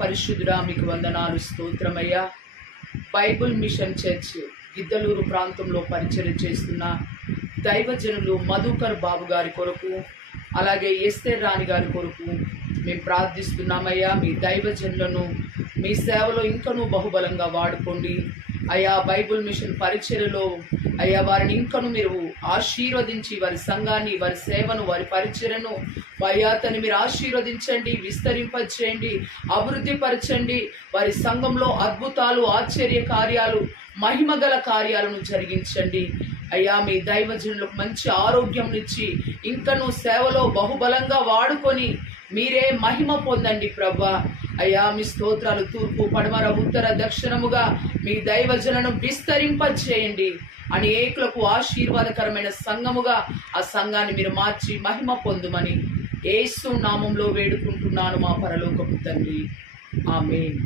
పరిశుద్ధుడా మీకు వందనాలు, స్తోత్రమయ్యా. బైబుల్ మిషన్ చర్చ్ గిద్దలూరు ప్రాంతంలో పరిచయం చేస్తున్న దైవజనులు మధుకర్ బాబు గారి కొరకు, అలాగే ఎస్తేర్ రాణి గారి కొరకు మేము ప్రార్థిస్తున్నామయ్యా. మీ దైవజనులను మీ సేవలో ఇంకనూ బహుబలంగా వాడుకోండి అయ్యా. బైబుల్ మిషన్ పరిచర్యలో అయ్యా వారిని ఇంకను మీరు ఆశీర్వదించి, వారి సంఘాన్ని, వారి సేవను, వారి పరిచర్యను అయ్యాతని మీరు ఆశీర్వదించండి, విస్తరింపచేయండి, అభివృద్ధి పరచండి. వారి సంఘంలో అద్భుతాలు, ఆశ్చర్య కార్యాలు, మహిమగల కార్యాలను జరిగించండి అయ్యా. మీ దైవజనులకు మంచి ఆరోగ్యంనిచ్చి ఇంకను సేవలో బహుబలంగా వాడుకొని మీరే మహిమ పొందండి ప్రభా. అయ్యా మీ స్తోత్రాలు. తూర్పు, పడమర, ఉత్తర, దక్షిణముగా మీ దైవజనులను విస్తరింపచేయండి. అనేకులకు ఆశీర్వాదకరమైన సంఘముగా ఆ సంఘాన్ని మీరు మార్చి మహిమ పొందుమని యేసు నామంలో వేడుకుంటున్నాను మా పరలోకపు తండ్రి. ఆమేన్.